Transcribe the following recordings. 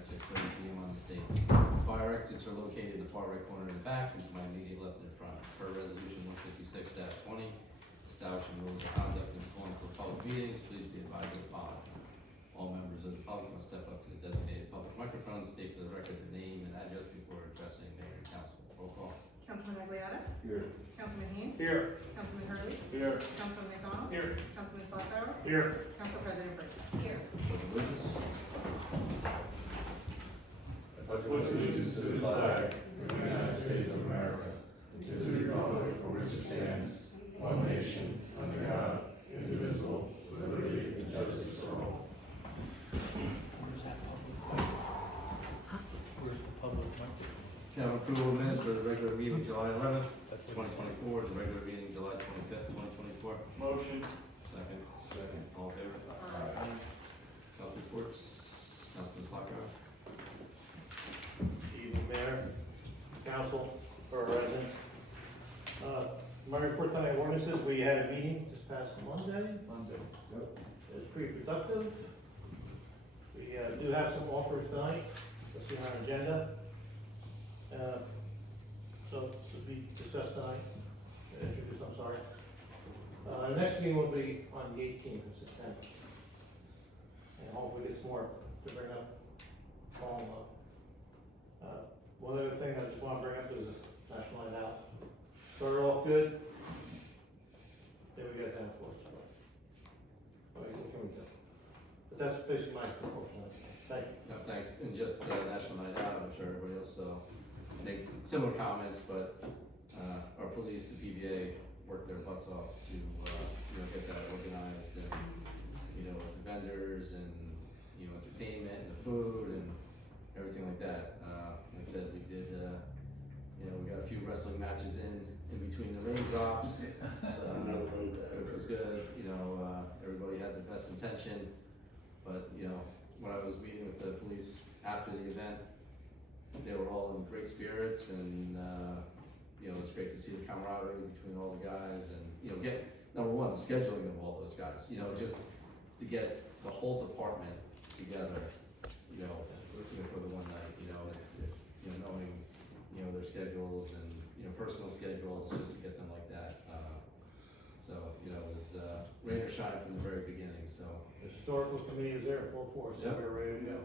at 6:30 p.m. on this date. Fire exits are located in the far right corner in the back and to my immediate left in front. Per resolution 156-20, establishing rules of conduct in calling for public meetings, please be advised of the following. All members of the public must step up to the designated public microphone, state for the record the name and address before addressing mayor and council. Roll call. Councilman Migliotta? Here. Councilman Haynes? Here. Councilman Hurley? Here. Councilman McDonald? Here. Councilman Slocum? Here. Council President Brady? Here. Pledge of allegiance. I pledge allegiance to the flag of the United States of America and to the republic for which it stands, one nation, under God, indivisible, with liberty and justice for all. Where's the public mic? Can I have approval of minutes for the regular meeting July 11th, 2024, the regular meeting July 25th, 2024? Motion. Second. Second. All in favor? Aye. Council reports. Councilman Slocum. Evening, Mayor, Council, for our residents. My report tonight, ordinances, we had a meeting this past Monday. Yep. It was pretty productive. We do have some offers tonight, let's see on our agenda. So, to be discussed tonight, introduced, I'm sorry. The next meeting will be on the 18th of September. And hopefully get some more to bring up along. One other thing I just want to bring up is the National Night Out. Started off good, then we got down close. What can we do? But that's basically my report tonight. Thank you. No, thanks. And just National Night Out, I'm sure everybody else make similar comments, but our police, the PBA, worked their butts off to get that organized and with the vendors and entertainment and the food and everything like that. Like I said, we did we got a few wrestling matches in between the raindrops, which was good. Everybody had the best intention, but when I was meeting with the police after the event, they were all in great spirits, and it was great to see the camaraderie between all the guys, and get number one, the scheduling of all those guys. Just to get the whole department together, for the one night. It's knowing their schedules and personal schedules, just to get them like that. So it was rain or shine from the very beginning. So The historical committee is there in full force, so Yep. we're ready to go.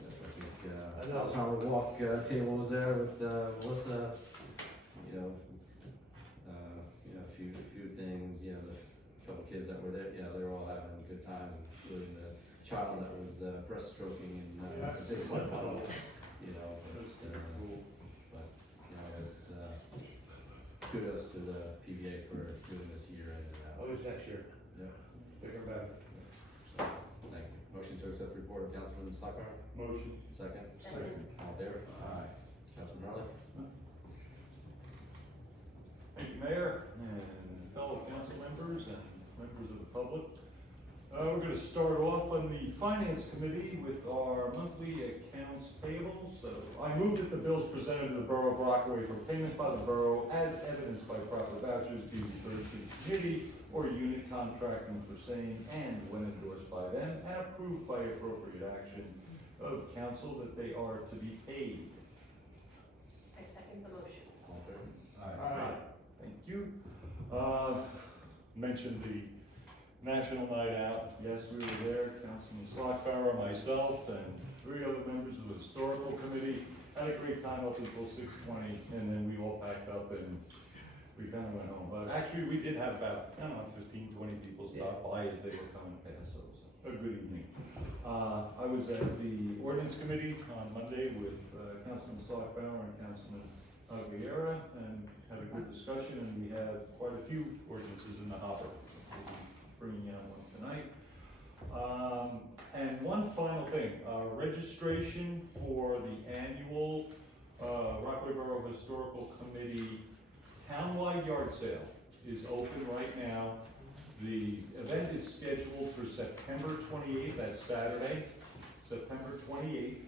I think I know. our walk table was there with Melissa. A few things. The couple kids that were there. They were all having a good time, including the child that was breaststroking and Yes. a big blood puddle. It's kudos to the PBA for doing this year in and out. Always next year. Yeah. Bigger and better. So, thank you. Motion to accept the report of Councilman Slocum. Motion. Second. Second. All in favor? Aye. Councilman Hurley. Thank you, Mayor, and fellow council members and members of the public. We're going to start off on the Finance Committee with our monthly accounts payable. So I move that the bills presented to the Borough of Rockaway for payment by the borough, as evidenced by proper vouchers, be referred to the committee or unit contracting for same, and when endorsed by them and approved by appropriate action of council, that they are to be paid. I second the motion. All in favor? Aye. Thank you. Mentioned the National Night Out. Yes, we were there. Councilman Slocum, myself, and 3 other members of the Historical Committee. Had a great time up until 6:20, and then we all packed up and we kind of went home. But actually, we did have about, 15, 20 people stop by as they were coming past, so it was a good evening. I was at the Ordinance Committee on Monday with Councilman Slocum and Councilman Vieira, and had a good discussion, and we had quite a few ordinances in the hopper. We'll be bringing out one tonight. And one final thing, registration for the annual Rockaway Borough Historical Committee townwide yard sale is open right now. The event is scheduled for September 28th, that's Saturday, September 28th.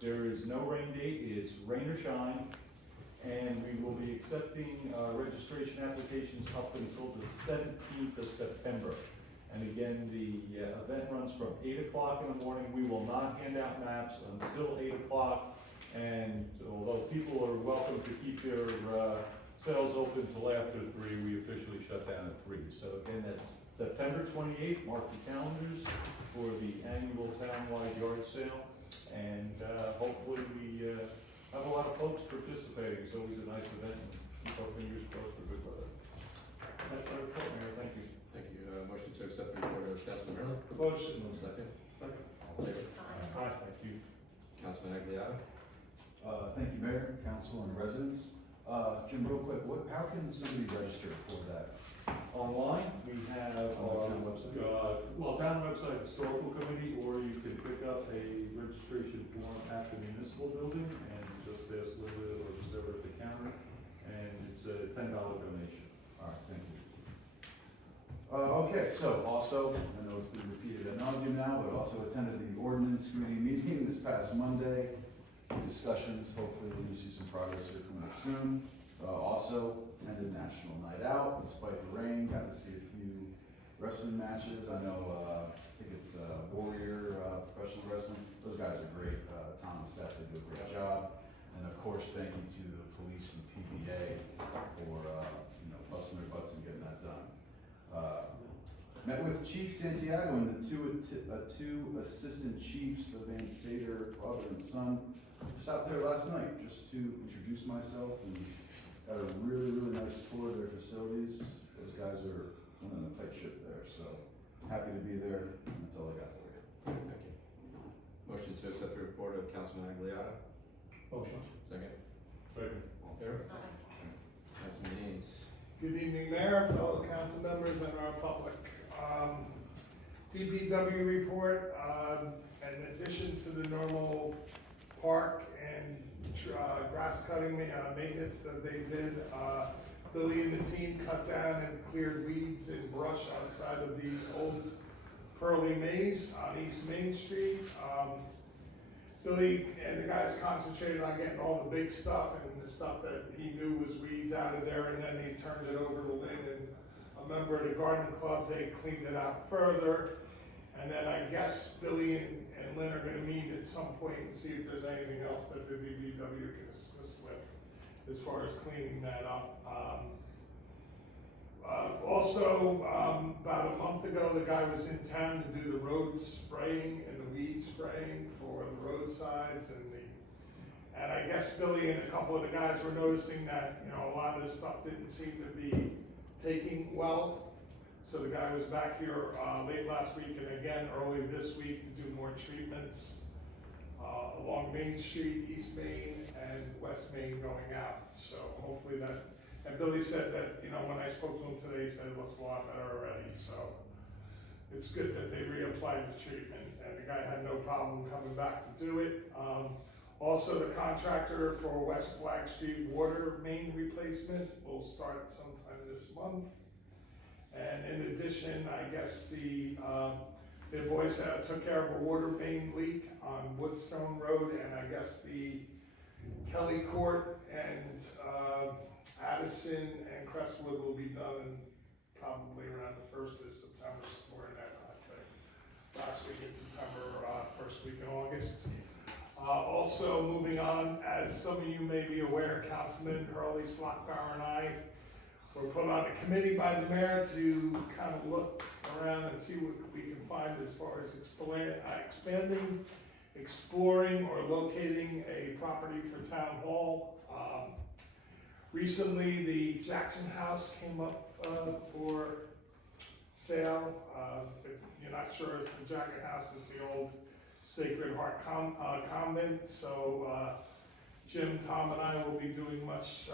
There is no rain date, it's rain or shine. And we will be accepting registration applications up until the 17th of September. And again, the event runs from 8 o'clock in the morning. We will not hand out maps until 8 o'clock. And although people are welcome to keep their sales open till after 3, we officially shut down at 3. So again, that's September 28th. Mark the calendars for the annual townwide yard sale. And hopefully we have a lot of folks participating. It's always a nice event. Keep our fingers crossed for good weather. That's our report, Mayor. Thank you. Thank you. Motion to accept the report of Councilman Hurley. Motion. Second. Second. All in favor? Aye. Thank you. Councilman Aguilar. Thank you, Mayor, Council, and residents. Jim, real quick, how can somebody register for that? Online, we have On the our, town website? town website, historical committee, or you can pick up a registration form at the municipal building and just ask Linda or just over at the counter, and it's a $10 donation. All right, thank you. Okay, so also, I know it's been repeated ad nauseum now, but also attended the ordinance committee meeting this past Monday. Discussions, hopefully we're gonna see some progress here coming up soon. Also attended National Night Out despite the rain, got to see a few wrestling matches. I know, I think it's Warrior Professional Wrestling. Those guys are great. Tom and Steph, they do a great job. And of course, thank you to the police and PBA for, busting their butts and getting that done. Met with Chief Santiago and the two assistant chiefs, the Van Sater father and son. Just out there last night just to introduce myself and got a really, really nice tour of their facilities. Those guys are running a tight ship there, so happy to be there. And that's all I got for you. Thank you. Motion to accept the report of Councilman Aguilar. Motion. Second. Second. All in favor? Aye. Councilman Haynes. Good evening, Mayor, fellow council members, and our public. DPW report, in addition to the normal park and grass cutting maintenance that they did, Billy and the team cut down and cleared weeds and brush outside of the old Pearly Maze on East Main Street. Billy and the guys concentrated on getting all the big stuff and the stuff that he knew was weeds out of there, and then he turned it over to Lynn and a member of the garden club. They cleaned it out further, and then I guess Billy and Lynn are gonna meet at some point and see if there's anything else that the DPW can assist with as far as cleaning that up. Also, about a month ago, the guy was in town to do the road spraying and the weed spraying for the roadsides and I guess Billy and a couple of the guys were noticing that, a lot of this stuff didn't seem to be taking well. So the guy was back here, late last week and again early this week to do more treatments, along Main Street, East Main and West Main going out. So hopefully that. And Billy said that, when I spoke to him today, he said it looks a lot better already, so it's good that they reapplied the treatment, and the guy had no problem coming back to do it. Also, the contractor for West Flag Street water main replacement will start sometime this month. And in addition, I guess the boys took care of a water main leak on Woodstone Road, and I guess the Kelly Court and Addison and Crestwood will be done probably around the 1st of September, somewhere in that time frame. Last week in September, first week in August. Also moving on, as some of you may be aware, Councilman Hurley, Slockbauer, and I were put on a committee by the mayor to kind of look around and see what we can find as far as expanding, exploring, or locating a property for town hall. Recently, the Jackson House came up for sale. If you're not sure, it's the Jackson House, it's the old Sacred Heart Convent. So Jim, Tom, and I will be doing much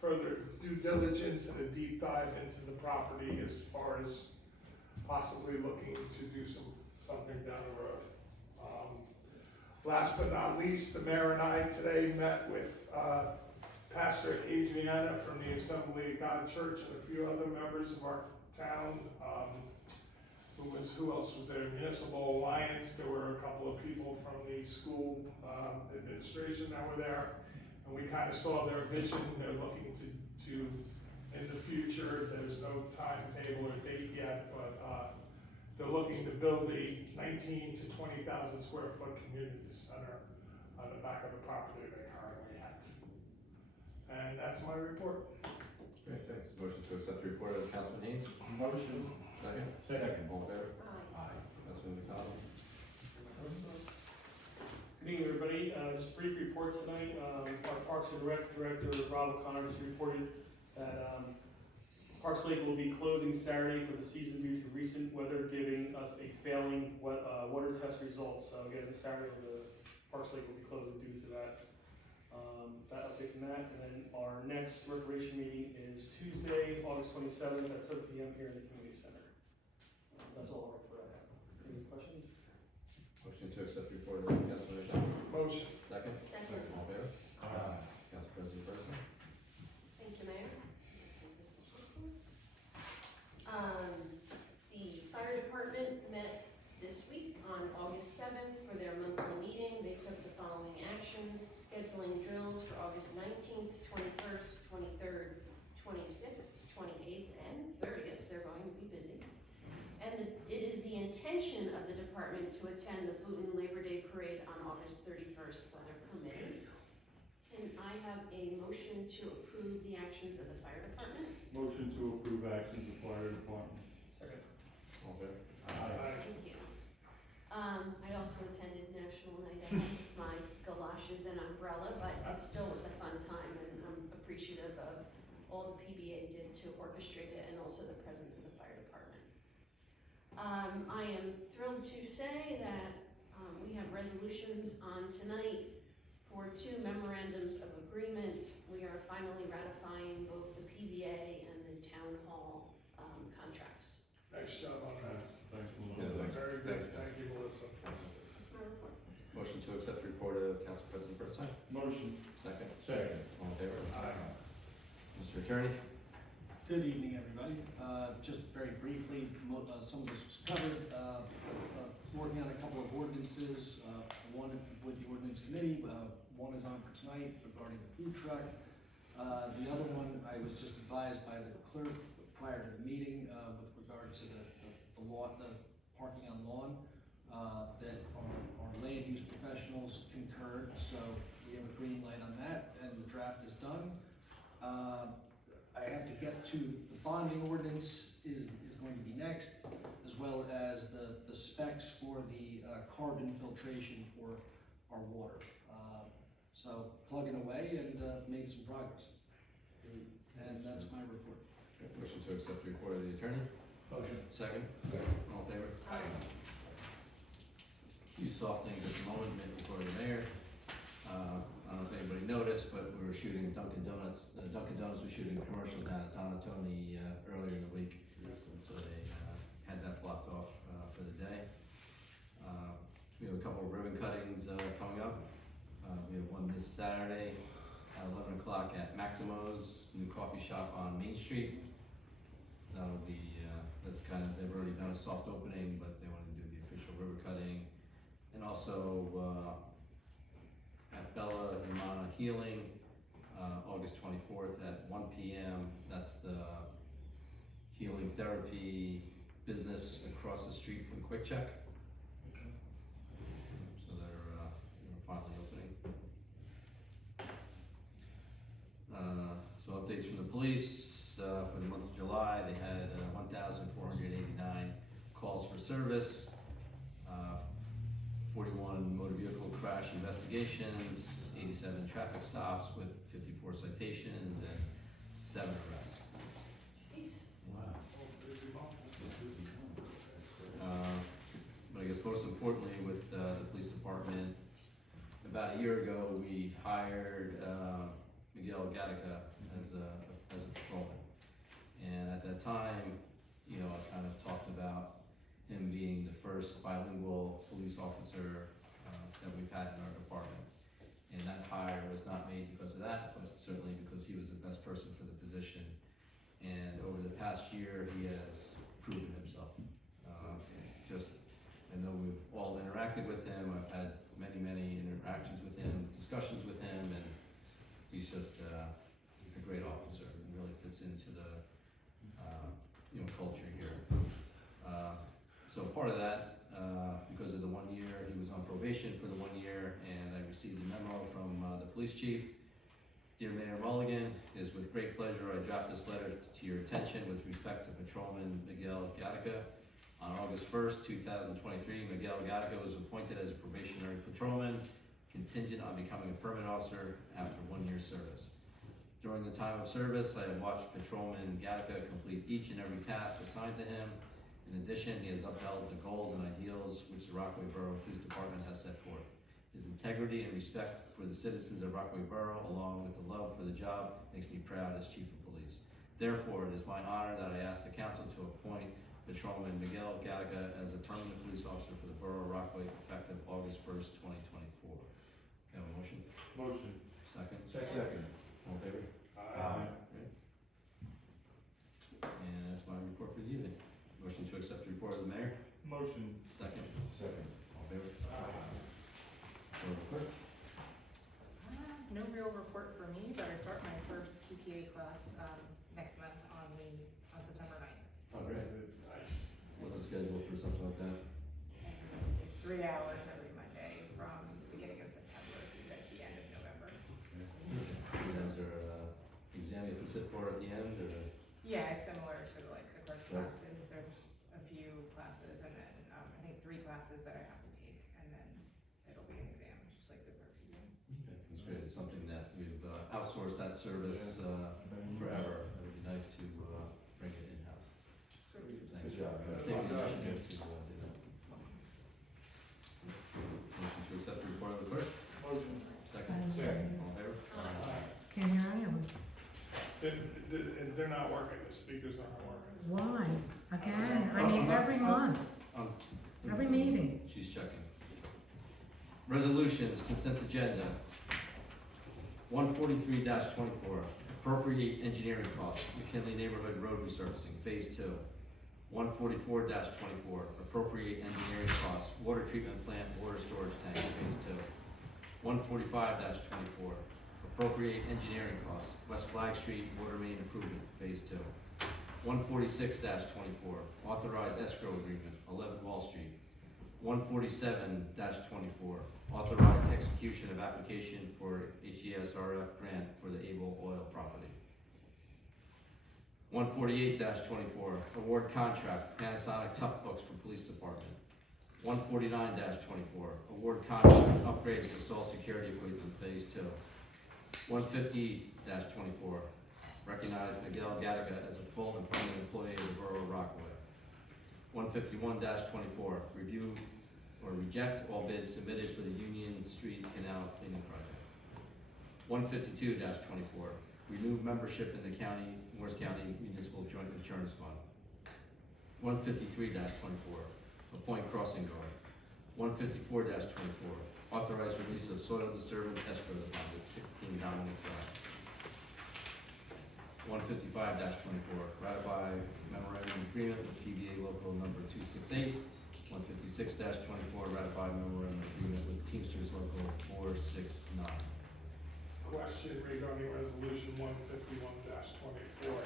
further due diligence and a deep dive into the property as far as possibly looking to do something down the road. Last but not least, the mayor and I today met with Pastor Adriana from the Assembly of God Church and a few other members of our town. Who else was there? Municipal Alliance. There were a couple of people from the school administration that were there. And we kind of saw their vision. They're looking to in the future, there's no timetable or date yet, but they're looking to build a 19 to 20,000 square foot community center on the back of the property they currently have. And that's my report. Great, thanks. Motion to accept the report of Councilman Haynes. Motion. Second. Second. All in favor? Aye. Councilman McDonald. Good evening, everybody. Just a brief report tonight. Our Parks and Rec Director, Rob O'Connor, just reported that Parks Lake will be closing Saturday for the season due to recent weather giving us a failing water test result. So again, this Saturday, the Parks Lake will be closing due to that. That update from that. And then our next recreation meeting is Tuesday, August 27th at 7 p.m. here in the community center. That's all our report I have. Any questions? Motion to accept the report of Councilman McDonald. Motion. Second. Second. All in favor? Aye. Council President Bertha. Thank you, Mayor. The fire department met this week on August 7th for their monthly meeting. They took the following actions: scheduling drills for August 19th, 21st, 23rd, 26th, 28th, and 30th. They're going to be busy. And it is the intention of the department to attend the Booton Labor Day Parade on August 31st, weather permitting. Can I have a motion to approve the actions of the fire department? Motion to approve actions of fire department. Second. All in favor? Aye. Thank you. I also attended National Night Out with my galoshes and umbrella, but it still was a fun time, and I'm appreciative of all the PBA did to orchestrate it, and also the presence of the fire department. I am thrilled to say that we have resolutions on tonight for 2 memorandums of agreement. We are finally ratifying both the PBA and the town hall contracts. Nice job on that. Thanks, Yeah, Melissa. thanks. Very good. Thanks, guys. Thank you, Melissa. That's my report. Motion to accept the report of Council President Bertha. Motion. Second. Second. All in favor? Aye. Mr. Attorney. Good evening, everybody. Just very briefly, some of this was covered. Working on a couple of ordinances, one with the ordinance committee, one is on for tonight regarding the food truck. The other one, I was just advised by the clerk prior to the meeting with regard to the parking on lawn, that our land use professionals concurred, so we have a green light on that, and the draft is done. I have to get to the bonding ordinance is going to be next, as well as the specs for the carbon filtration for our water. So plugging away and made some progress. And that's my report. Motion to accept the report of the attorney. Motion. Second. Second. All in favor? Aye. Few soft things at the moment, maybe for the mayor. I don't know if anybody noticed, but we were shooting Dunkin' Donuts. Dunkin' Donuts was shooting a commercial down at Donatoni earlier in the week. So they had that blocked off for the day. We have a couple of ribbon cuttings coming up. We have one this Saturday at 11 o'clock at Maximo's new coffee shop on Main Street. That'll be, they've already done a soft opening, but they want to do the official ribbon cutting. And also, at Bella Imana Healing, August 24th at 1 p.m. That's the healing therapy business across the street from Quick Check. So they're finally opening. So updates from the police for the month of July. They had 1,489 calls for service. 41 motor vehicle crash investigations, 87 traffic stops with 54 citations, and 7 arrests. Jeez. But I guess most importantly with the police department, about a year ago, we hired Miguel Gattaca as a patrolman. And at that time, I kind of talked about him being the first bilingual police officer that we've had in our department. And that hire was not made because of that, but certainly because he was the best person for the position. And over the past year, he has proven himself. I know we've all interacted with him. I've had many interactions with him, discussions with him, and he's just a great officer and really fits into the culture here. So part of that, because of the 1 year, he was on probation for the 1 year, and I received a memo from the police chief. Dear Mayor Mulligan, it is with great pleasure I draft this letter to your attention with respect to Patrolman Miguel Gatica. On August 1st, 2023, Miguel Gatica was appointed as a probationary patrolman, contingent on becoming a permanent officer after 1 year's service. During the time of service, I have watched Patrolman Gatica complete each and every task assigned to him. In addition, he has upheld the goals and ideals which the Rockaway Borough Police Department has set forth. His integrity and respect for the citizens of Rockaway Borough, along with the love for the job, makes me proud as Chief of Police. Therefore, it is my honor that I ask the council to appoint Patrolman Miguel Gatica as a permanent police officer for the Borough of Rockaway effective August 1st, 2024. Have a motion? Motion. Second? Second. All in favor? Aye. Great. And that's my report for the evening. Motion to accept the report of the mayor? Motion. Second? Second. All in favor? Borough clerk? No real report for me, but I start my first PPA class next month on September 9th. Oh, great. Nice. What's the schedule for something like that? It's 3 hours every Monday from the beginning of September to the end of November. And is there an exam you have to sit for at the end, or? Yeah, it's similar to like the clerk's Sure. classes. There's a few classes and then I think 3 classes that I have to take and then it'll be an exam, just like the clerk's exam. Okay, that's great. It's something that we've outsourced that service forever. It would be nice to bring it in-house. So thanks Good job. for taking the initiative to do that. Motion to accept the report of the clerk? Motion. Second? Second. All in favor? Can hear anyone. They're not working, the speakers aren't working. Why? Again, I mean, every month, every meeting. She's checking. Resolutions, consent agenda. 143-24, appropriate engineering costs, McKinley Neighborhood Road Resurfacing, Phase 2. 144-24, appropriate engineering costs, water treatment plant, water storage tank, Phase 2. 145-24, appropriate engineering costs, West Flag Street Water Main Improvement, Phase 2. 146-24, authorized escrow agreement, 11 Wall Street. 147-24, authorized execution of application for HESRF grant for the Able Oil property. 148-24, award contract, Panasonic Tough Books for Police Department. 149-24, award contract, upgrade to install security equipment, Phase 2. 150-24, recognize Miguel Gatica as a full and permanent employee of the Borough of Rockaway. 151-24, review or reject all bids submitted for the Union Street Canal cleaning project. 152-24, renew membership in the Morris County Municipal Joint Insurance Fund. 153-24, appoint crossing guard. 154-24, authorize release of soil disturbance escrow deposit, 16 Dominic Drive. 155-24, ratify memorandum agreement with PBA local number 268. 156-24, ratify memorandum agreement with Teamsters local 469. Question regarding resolution 151-24.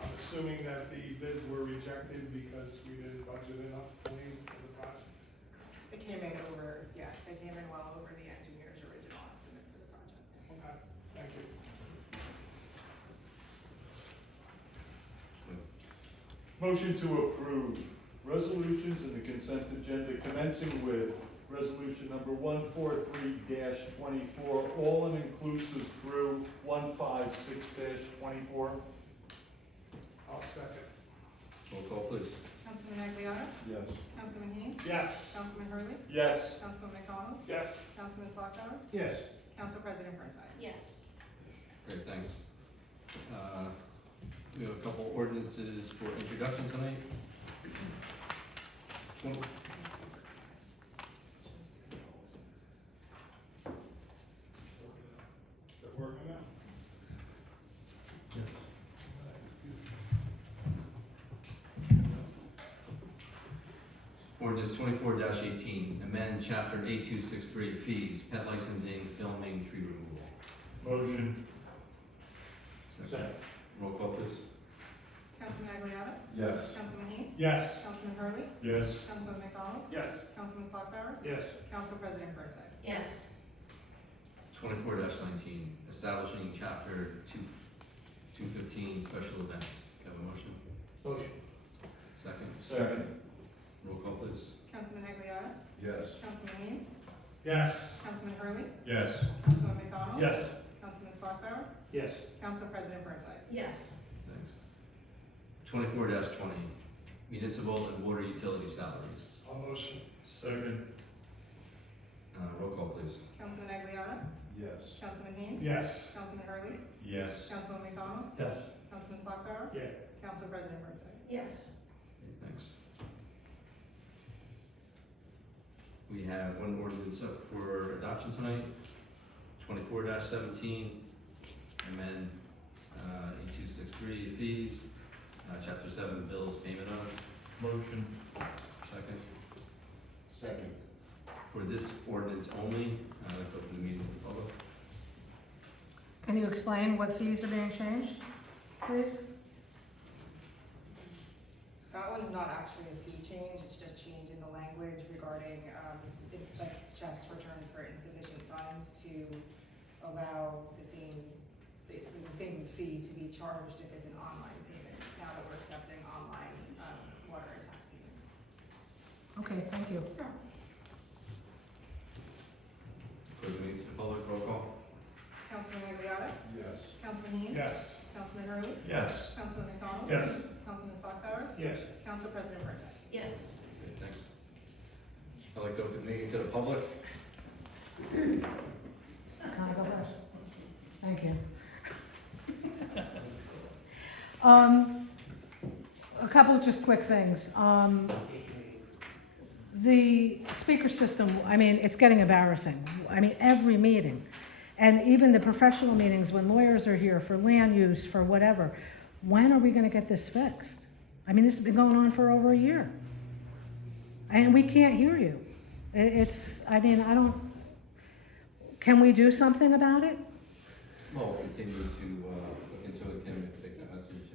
I'm assuming that the bids were rejected because we didn't budget enough money for the project? It came in over, yeah, they came in well over the engineer's original estimate for the project. Okay, thank you. Motion to approve resolutions in the consent agenda commencing with resolution number 143-24, all and inclusive through 156-24. I'll second. Roll call, please. Councilman Aguilar? Yes. Councilman Haynes? Yes. Councilman Hurley? Yes. Councilman McDonald? Yes. Councilman Slocum? Yes. Council President Burnside? Yes. Great, thanks. We have a couple ordinances for introduction tonight. Is it working now? Yes. Ordinance 24-18, amend chapter 8263 fees, pet licensing, filming, tree removal. Motion. Second. Roll call, please. Councilman Aguirre? Yes. Councilman Haynes? Yes. Councilman Hurley? Yes. Councilman McDonald? Yes. Councilman Slakbauer? Yes. Council President Burnside? Yes. 24-19, establishing chapter 215 special events. Can I have a motion? Motion. Second? Second. Roll call, please. Councilman Aguirre? Yes. Councilman Haynes? Yes. Councilman Hurley? Yes. Councilman McDonald? Yes. Councilman Slakbauer? Yes. Council President Burnside? Yes. Thanks. 24-20, municipal and water utility salaries. I'll motion. Second. Roll call, please. Councilman Aguirre? Yes. Councilman Haynes? Yes. Councilman Hurley? Yes. Councilman McDonald? Yes. Councilman Slakbauer? Yeah. Council President Burnside? Yes. Okay, thanks. We have one ordinance up for adoption tonight, 24-17, amend 8263 fees, chapter 7 bills payment of. Motion. Second. Second. For this ordinance only, I'd like to open the meeting to the public. Can you explain what fees are being changed, please? That one's not actually a fee change, it's just changing the language regarding, it's like checks returned for insufficient funds to allow the same, basically the same fee to be charged if it's an online payment, now that we're accepting online, water and tax payments. Okay, thank you. Close the meeting to the public, roll call. Councilman Aguirre? Yes. Councilman Haynes? Yes. Councilman Hurley? Yes. Councilman McDonald? Yes. Councilman Slakbauer? Yes. Council President Burnside? Yes. Okay, thanks. I'd like to open the meeting to the public. Can I go first? Thank you. A couple just quick things. The speaker system, I mean, it's getting embarrassing. I mean, every meeting. And even the professional meetings, when lawyers are here for land use, for whatever, when are we gonna get this fixed? I mean, this has been going on for over a year. And we can't hear you. I mean, I don't, can we do something about it? Well, we'll continue to look into it, Kim, if take that message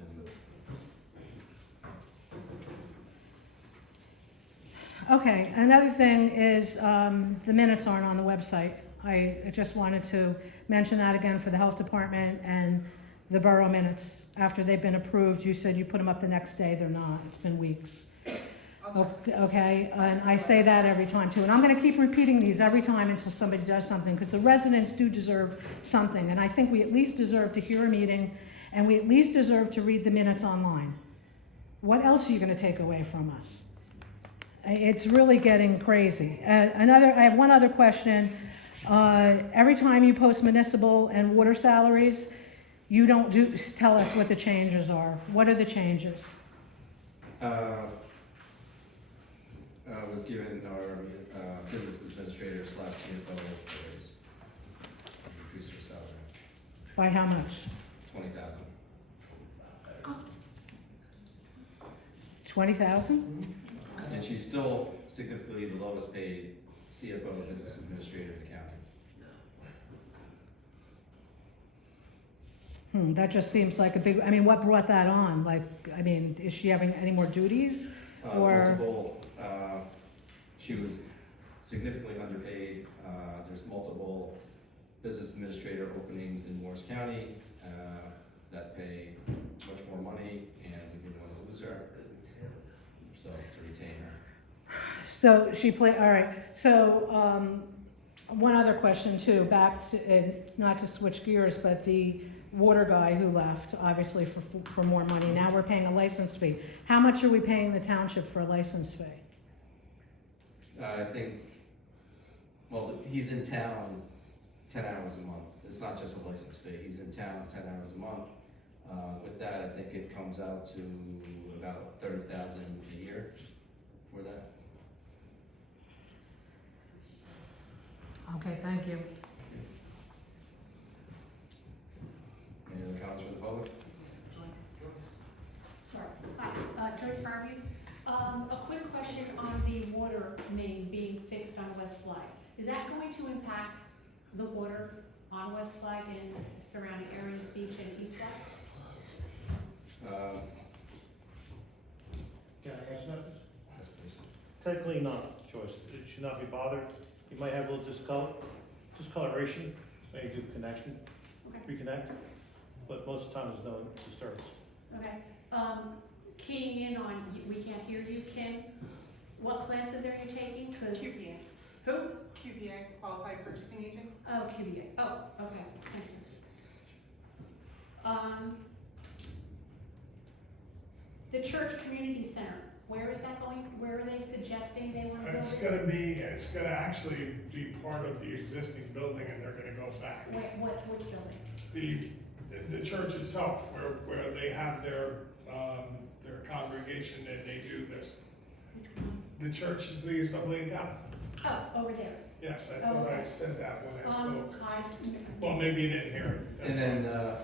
and. Okay, another thing is, the minutes aren't on the website. I just wanted to mention that again for the health department and the borough minutes. After they've been approved, you said you put them up the next day, they're not, it's been weeks. Okay, and I say that every time too, and I'm gonna keep repeating these every time until somebody does something, because the residents do deserve something, and I think we at least deserve to hear a meeting, and we at least deserve to read the minutes online. What else are you gonna take away from us? It's really getting crazy. I have one other question. Every time you post municipal and water salaries, you don't tell us what the changes are. What are the changes? We've given our business administrator / CFO raise. Increased her salary, By how much? 20,000. 20,000? And she's still significantly the lowest paid CFO business administrator in the county. That just seems like a big, I mean, what brought that on? Like, I mean, is she having any more duties? Or, Multiple, she was significantly underpaid. There's multiple business administrator openings in Morris County that pay much more money, and we didn't want to lose her, so to retain her. so she all right. So, one other question too, back to, not to switch gears, but the water guy who left, obviously for more money. Now we're paying a license fee. How much are we paying the township for a license fee? I think, well, he's in town 10 hours a month. It's not just a license fee. He's in town 10 hours a month. With that, I think it comes out to about $30,000 a year for that. Okay, thank you. Any other comments from the public? Sorry. Hi, Joyce Harvey. A quick question on the water main being fixed on West Flag. Is that going to impact the water on West Flag and surrounding areas, beach and East Flag? Can I ask something? Yes, please. Technically not, Joyce, it should not be bothered. You might have a little discoloration, when you do connection, Okay. reconnect, but most of the time there's no disturbance. Okay, keying in on, we can't hear you, Kim, what classes are you taking? 'Cause- QPA. Who? QPA, Qualified Purchasing Agent. Oh, QBA, oh, okay, thank you. The church community center, where is that going, where are they suggesting they want to build it? It's gonna actually be part of the existing building and they're gonna go back. Which building? The church itself, where they have their congregation and they do this. Which one? The church is the Assembly of God. Oh, over there. Yes, I Oh, thought I okay. said that when I spoke. I, Well, maybe you didn't hear it. That's And then, fine.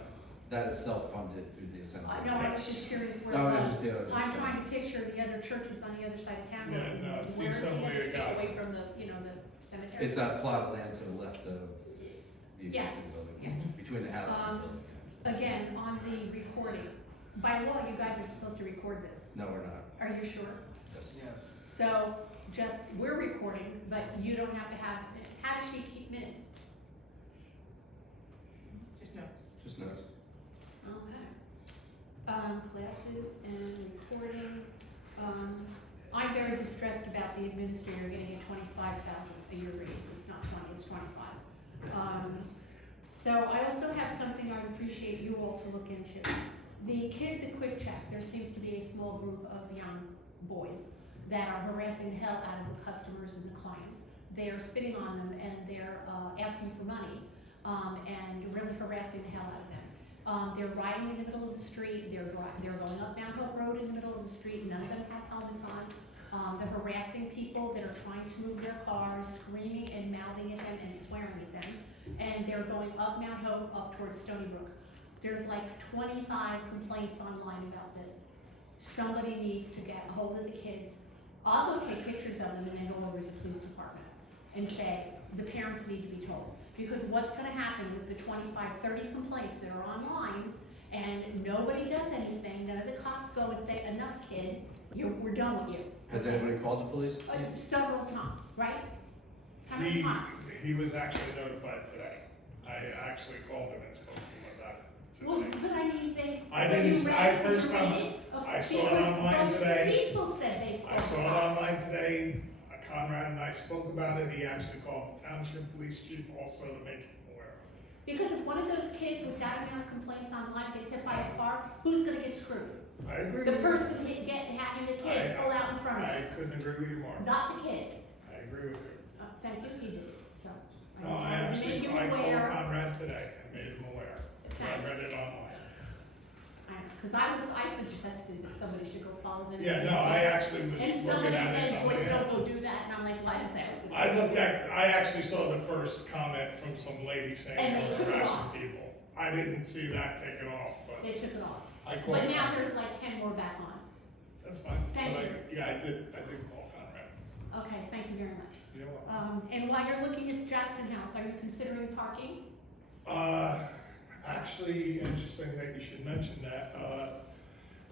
that is self-funded through the assembly. no, I was just curious where it No, I was. understand, I I'm understand. trying to picture the other churches on the other side of town. Yeah, no, it's the Where are Assembly they of God. away from the, the cemetery? It's that plot of land to the left of the Yes, existing building, yes. between the house and the building. Again, on the recording, by law, you guys are supposed to record this. No, we're not. Are you sure? Yes. Yes. So, just, we're recording, but you don't have to have, how does she keep minutes? Just notes. Just notes. Okay. Classes and recording, I'm very distressed about the administrator getting a 25,000 a year raise, it's not 20, it's 25. So I also have something I'd appreciate you all to look into. The kids at Quick Check, there seems to be a small group of young boys that are harassing the hell out of the customers and the clients. They're spitting on them and they're asking for money and really harassing the hell out of them. They're riding in the middle of the street, they're going up Mount Hope Road in the middle of the street, none of them have helmets on. They're harassing people that are trying to move their cars, screaming and mouthing at them and swearing at them. And they're going up Mount Hope, up towards Stony Brook. There's like 25 complaints online about this. Somebody needs to get a hold of the kids. I'll go take pictures of them and then go over to the police department and say, the parents need to be told. Because what's gonna happen with the 25, 30 complaints that are online and nobody does anything, none of the cops go and say, enough kid, we're done with you. Has anybody called the police? Several times, right? How many times? He was actually notified today. I actually called him and spoke to him about it Well, today. but I mean, they. I didn't- you I read it, first you time- read it, I saw it because online most today. people said they I called saw the it cops. online today. Conrad and I spoke about it. He actually called the township police chief also to make him aware of it. Because if one of those kids with that amount of complaints online gets hit by a car, who's gonna get screwed? I agree The with you. person having the kid pull out in front of I him, couldn't agree with you more. not the kid. I agree with you. Thank you, he did, so. No, I just wanted to make you I called aware. Conrad today. I made him aware. Because I read it online. Cause I suggested that somebody should go follow them. Yeah, no, I actually was And looking somebody at it. said, on Joyce, my don't own. go do that, and I'm like, well, I didn't say I was gonna. I looked at, I actually saw the first comment from some lady saying And they they were took it harassing off. people. I didn't see that taken off, but They took it off. I called. But now Conrad. there's like 10 more back on. That's fine. Thank But you. Yeah, I did call Conrad. Okay, thank you very much. You know what? And while you're looking at Jackson House, are you considering parking? Actually, interesting that you should mention that.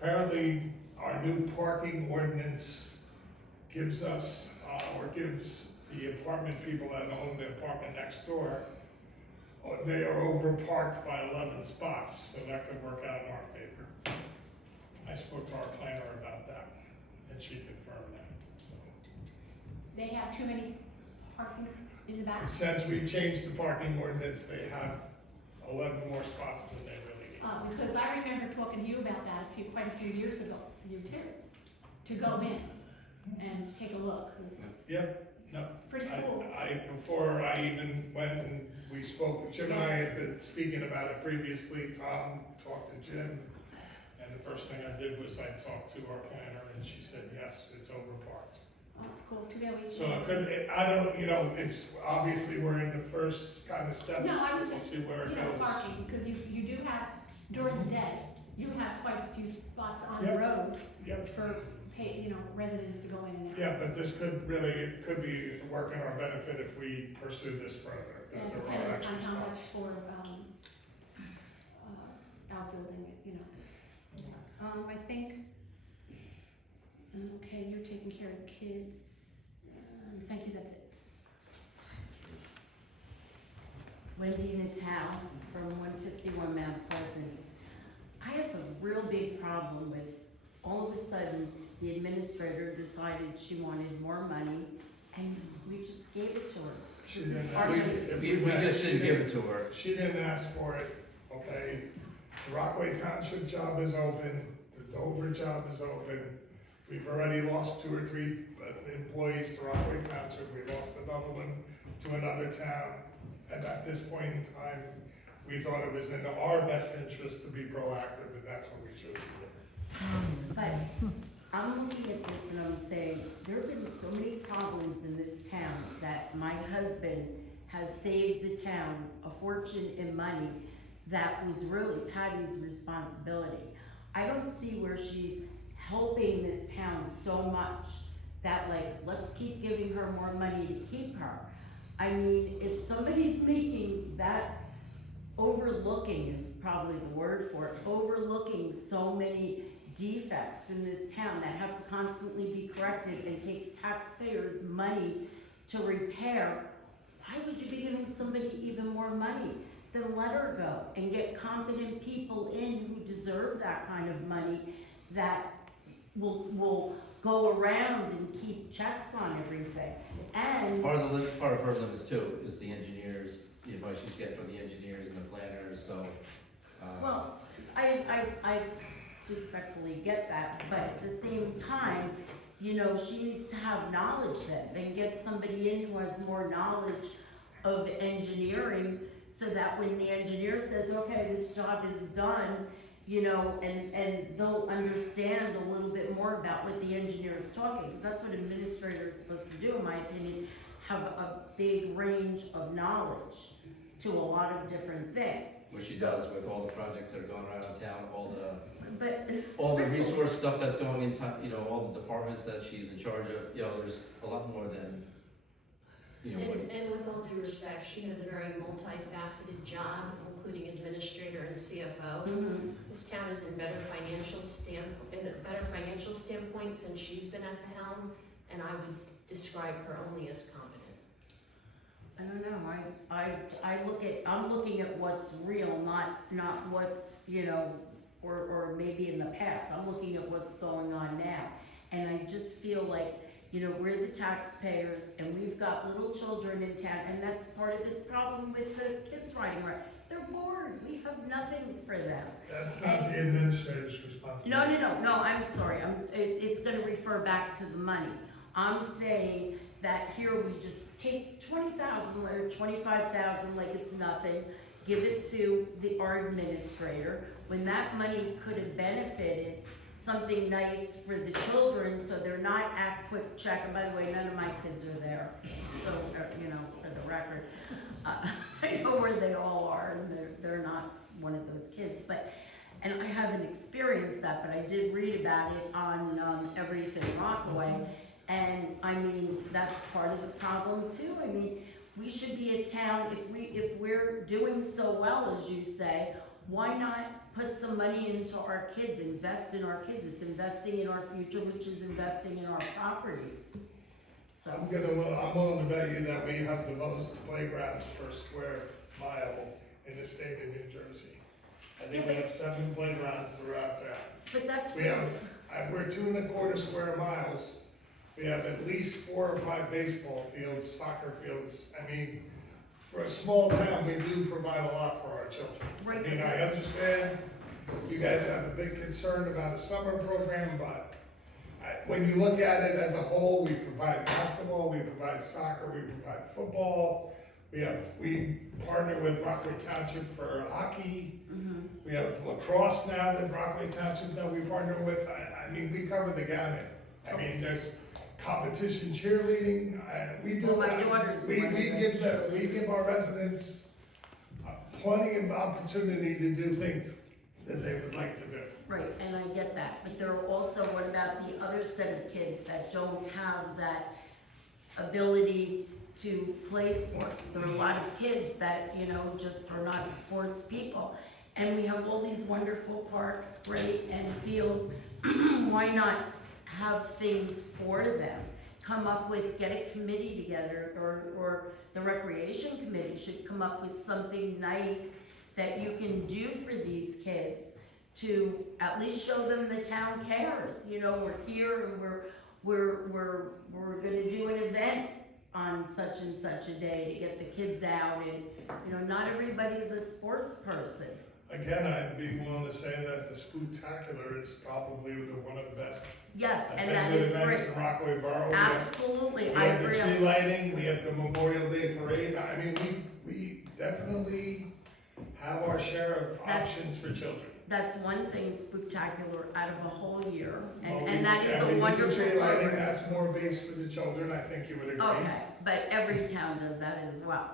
Apparently, our new parking ordinance gives us, or gives the apartment people that own the apartment next door, they are over parked by 11 spots, so that could work out in our favor. I spoke to our planner about that, and she confirmed that, so. They have too many parkings in the back? Since we changed the parking ordinance, they have 11 more spots than they really need. Because I remember talking to you about that quite a few years ago, you too, to go in and take a look. It was Yep, no. pretty cool. Before I even went and we spoke, Jim and I had been speaking about it previously. Tom talked to Jim, and the first thing I did was I talked to our planner, and she said, yes, it's overparked. Oh, it's cool, too bad we. So it could, I don't, it's, obviously, we're in the first kind of steps. No, I was We'll just, see where it goes. parking, because you do have, during the day, you have quite a few spots on the Yep. road Yep, for residents to go in and out. yeah, but this could really, it could be work in our benefit if we pursue this further. Yeah, There are depending actually on how much spots. for, outbuilding it, I think, Okay, you're taking care of kids. Thank you, that's it. Wendy Natal from 151 Mount Pleasant. I have a real big problem with, all of a sudden, the administrator decided she wanted more money, and we just gave it to her. She This is didn't hardly- ask- We just didn't give it to her. She didn't ask for it, okay? The Rockaway Township job is open, the Dover job is open. We've already lost 2 or 3 employees to Rockaway Township, we lost another one to another town. And at this point in time, we thought it was in our best interest to be proactive, and that's what we chose to do. But I'm looking at this and I'm saying, there have been so many problems in this town that my husband has saved the town a fortune in money that was really Patty's responsibility. I don't see where she's helping this town so much that, like, let's keep giving her more money to keep her. I mean, if somebody's making that, overlooking is probably the word for it, overlooking so many defects in this town that have to constantly be corrected and take taxpayers' money to repair, why would you be giving somebody even more money? Then let her go and get competent people in who deserve that kind of money that will go around and keep checks on everything. And Part of her limits too is the engineers, the advice she's getting from the engineers and the planners, so. well, I respectfully get that, but at the same time, you know, she needs to have knowledge then get somebody in who has more knowledge of engineering, so that when the engineer says, okay, this job is done, you know, and they'll understand a little bit more about what the engineer is talking, because that's what administrators are supposed to do, in my opinion, have a big range of knowledge to a lot of different things. What she does with all the projects that are going around town, all But the resource stuff that's going in, you know, all the departments that she's in charge of, you know, there's a lot more than, you know, what. And with all due respect, she has a very multifaceted job, including administrator and CFO. This town is in a better financial standpoint since she's been at the helm, and I would describe her only as competent. I don't know, I'm looking at what's real, not what's, you know, or maybe in the past, I'm looking at what's going on now. And I just feel like, you know, we're the taxpayers and we've got little children in town, and that's part of this problem with the kids riding around. They're bored, we have nothing for them. That's not the administrator's responsibility. No, I'm sorry, it's gonna refer back to the money. I'm saying that here we just take 20,000 or 25,000 like it's nothing, give it to our administrator, when that money could have benefited something nice for the children, so they're not at Quick Check. And by the way, none of my kids are there, so, you know, for the record. I know where they all are, and they're not one of those kids, and I haven't experienced that, but I did read about it on Everything Rockaway, and I mean, that's part of the problem too. I mean, we should be a town, if we're doing so well, as you say, why not put some money into our kids, invest in our kids? It's investing in our future, which is investing in our properties. So I'm willing to bet you that we have the most playgrounds per square mile in the state of New Jersey. I think we have 7 playgrounds throughout town. but that's We're 2.25 square miles. We have at least 4 or 5 baseball fields, soccer fields. I mean, for a small town, we do provide a lot for our children. Right. I mean, I understand you guys have a big concern about a summer program, but when you look at it as a whole, we provide basketball, we provide soccer, we provide football. We partner with Rockaway Township for hockey. We have lacrosse now with Rockaway Township that we partner with. I mean, we cover the gamut. I mean, there's competition cheerleading, we do. Well, my daughter's We one of we give our residents plenty of opportunity to do things that they would like to do. right, and I get that, but there are also, what about the other set of kids that don't have that ability to play sports? There are a lot of kids that, you know, just are not sports people. And we have all these wonderful parks, great, and fields. Why not have things for them. Come up with, get a committee together, or the recreation committee should come up with something nice that you can do for these kids to at least show them the town cares. You know, we're here and we're gonna do an event on such and such a day to get the kids out, and, you know, not everybody's a sports person. Again, I'd be willing to say that the Spooktacular is probably one of the best Yes, and that attended is events great. in Rockaway Borough. Absolutely, We I had the agree. tree lighting, we had the Memorial Day parade. I mean, we definitely have our share of That's- options for children. That's one thing spectacular out of a whole year, Well, and that is we a did the wonderful tree lighting, program. that's more based for the children, I think you would agree. Okay, but every town does that as well.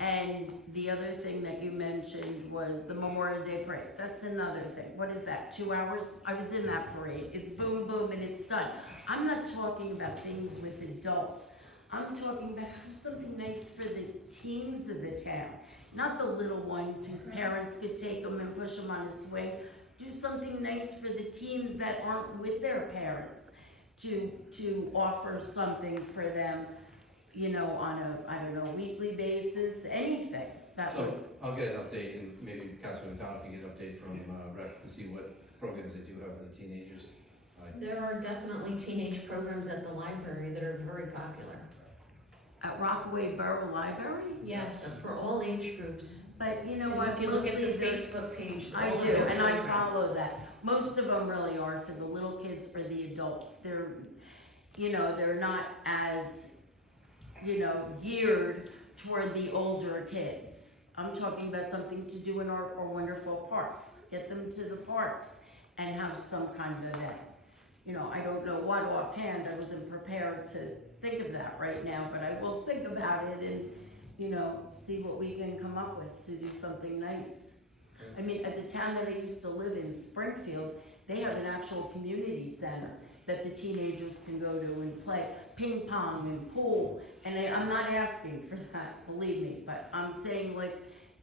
And the other thing that you mentioned was the Memorial Day Parade. That's another thing. What is that, 2 hours? I was in that parade. It's boom, boom, and it's done. I'm not talking about things with adults. I'm talking about something nice for the teens of the town. Not the little ones whose parents could take them and push them on a swing. Do something nice for the teens that aren't with their parents to offer something for them, you know, on a, I don't know, weekly basis, anything. That would, So I'll get an update, and maybe Councilman McDonald can get an update from Rec to see what programs they do have for the teenagers. There are definitely teenage programs at the library that are very popular. at Rockaway Borough Library, Yes, for all age groups. but you know And what? if you look at the mostly they're- Facebook page, I all of do, their and I programs. follow that. Most of them really are for the little kids, for the adults. They're, you know, they're not as, you know, geared toward the older kids. I'm talking about something to do in our wonderful parks. Get them to the parks and have some kind of event. You know, I don't know what offhand, I wasn't prepared to think of that right now, but I will think about it and, you know, see what we can come up with to do something nice. I mean, at the town that I used to live in, Springfield, they have an actual community center that the teenagers can go to and play ping pong and pool. And I'm not asking for that, believe me, but I'm saying like,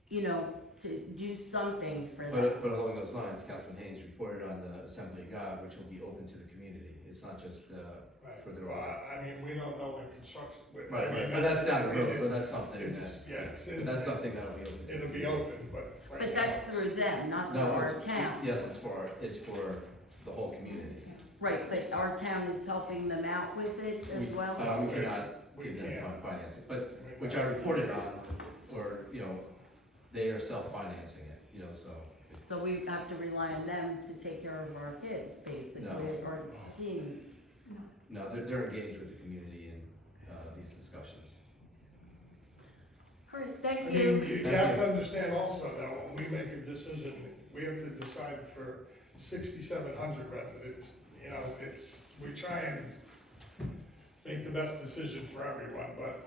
you know, to do something for them. But along those lines, Councilman Haynes reported on the Assembly of God, which will be open to the community. It's not just, Right. for the Well, road. I mean, we don't know when construction. Right, but that's down the road, but that's something It's, that, yeah, it's, but that's something that'll be open to. it'll be open, but. right But now that's it's- through them, not through No, our it's, town. yes, it's for the whole community. Right, but our town is helping them out with it as well? We cannot We give them can't. financing, but, which I reported on, or, you know, they are self-financing it, you know, so. So we have to rely on them to take care of our kids, basically, No. our teens. No, they're engaged with the community in, these discussions. All right, I thank mean, you. you have to understand also that when we make a decision, we have to decide for 6,700 residents. You know, we try and make the best decision for everyone, but,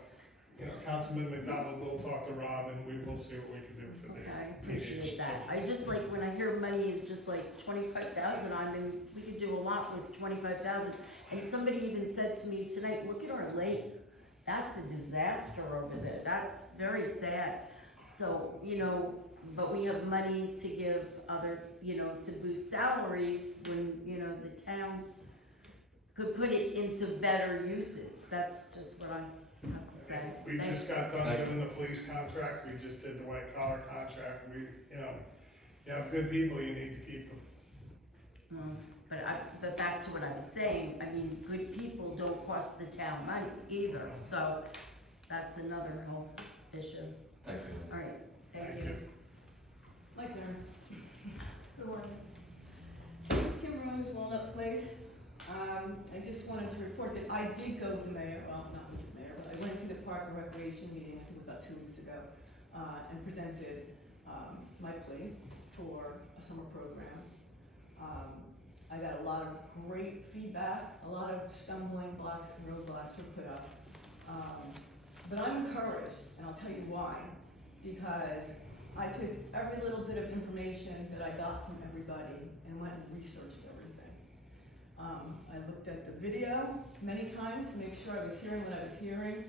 you know, Councilman McDonald will talk to Rob and we will see what we can do for the I teenage appreciate that. children. I just like, when I hear money is just like 25,000, I mean, we could do a lot with 25,000. And somebody even said to me tonight, look at our lake. That's a disaster over there. That's very sad. So, you know, but we have money to give other, you know, to boost salaries when, you know, the town could put it into better uses. That's just what I have to say. We Thank just got done doing the police contract, we just did the white collar contract, you know, you have good people, you need to keep them. But back to what I was saying, I mean, good people don't cost the town money either, so that's another whole issue. Thank you. All right, thank Thank you. you. My turn. Good morning. Kim Rose, Walnut Place. I just wanted to report that I did go with the mayor, well, not with the mayor, but I went to the Park and Recreation meeting, I think about 2 weeks ago, and presented my plea for a summer program. I got a lot of great feedback, a lot of stumbling blocks and roadblocks were put up. But I'm encouraged, and I'll tell you why. Because I took every little bit of information that I got from everybody and went and researched everything. I looked at the video many times to make sure I was hearing what I was hearing.